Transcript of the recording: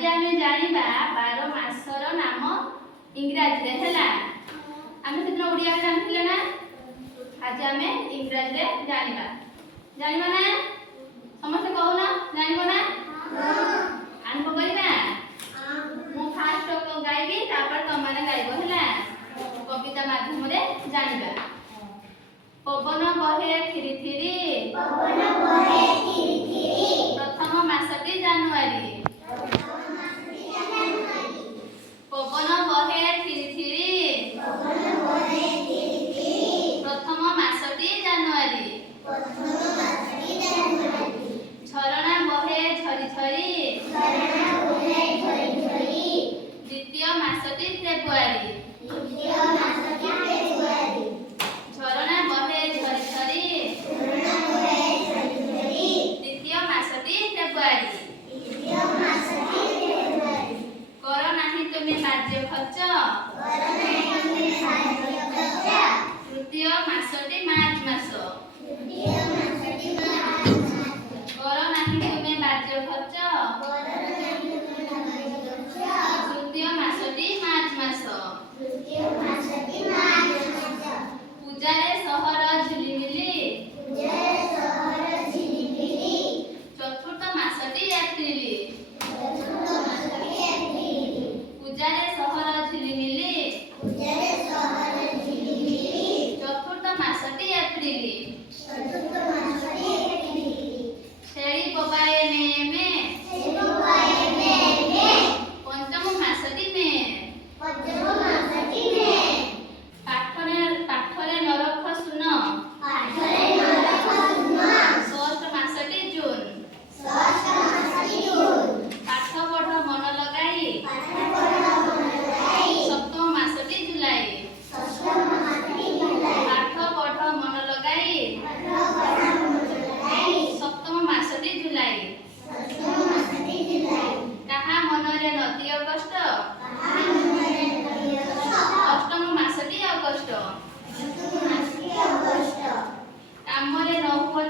आज आमे जानिबा 12 मासर नाम इंग्रजी रे हैला। आमे सेदिन ओडिया रे जानिथिले ना। आज आमे इंग्रजी रे जानिबा ना समस्त कहूना जानिबो ना। हां आनबो कइबा। मु फास्ट गाइबी तापर तमाने गाइबो हैला। कविता माध्यम रे जानिबा। पवन बहे थिरी थिरी प्रथम मासटी जानुआरी। पवन बहे थिरी थिरी प्रथम मासटी जानुआरी। झरणा बहे झरी झरी द्वितीय मासटी फेब्रुआरी। झरणा बहे झरी झरी द्वितीय मासटी फेब्रुआरी। कर नाही तुमे बाज्य खर्च तृतीय मासटी मार्च मास। कर नाही तुमे बाज्य खर्च तृतीय मासटी मार्च मास। पूजारे सहर झिलिमिली चतुर्थ मासटी एप्रिल। पूजारे सहर झिलिमिली चतुर्थ मासटी एप्रिल। छेड़ी बोबाए में पंचम मासटी में। पाठरे नरख सुन षष्ठ मासटी जून। पाठ पढ़ मन लगाई सप्तम मासटी जुलाई। पाठ पढ़ मन लगाई सप्तम मासटी जुलाई। कहा मनरे नदिय कष्ट अष्टम मासटी अगस्ट। कामरे न हुआ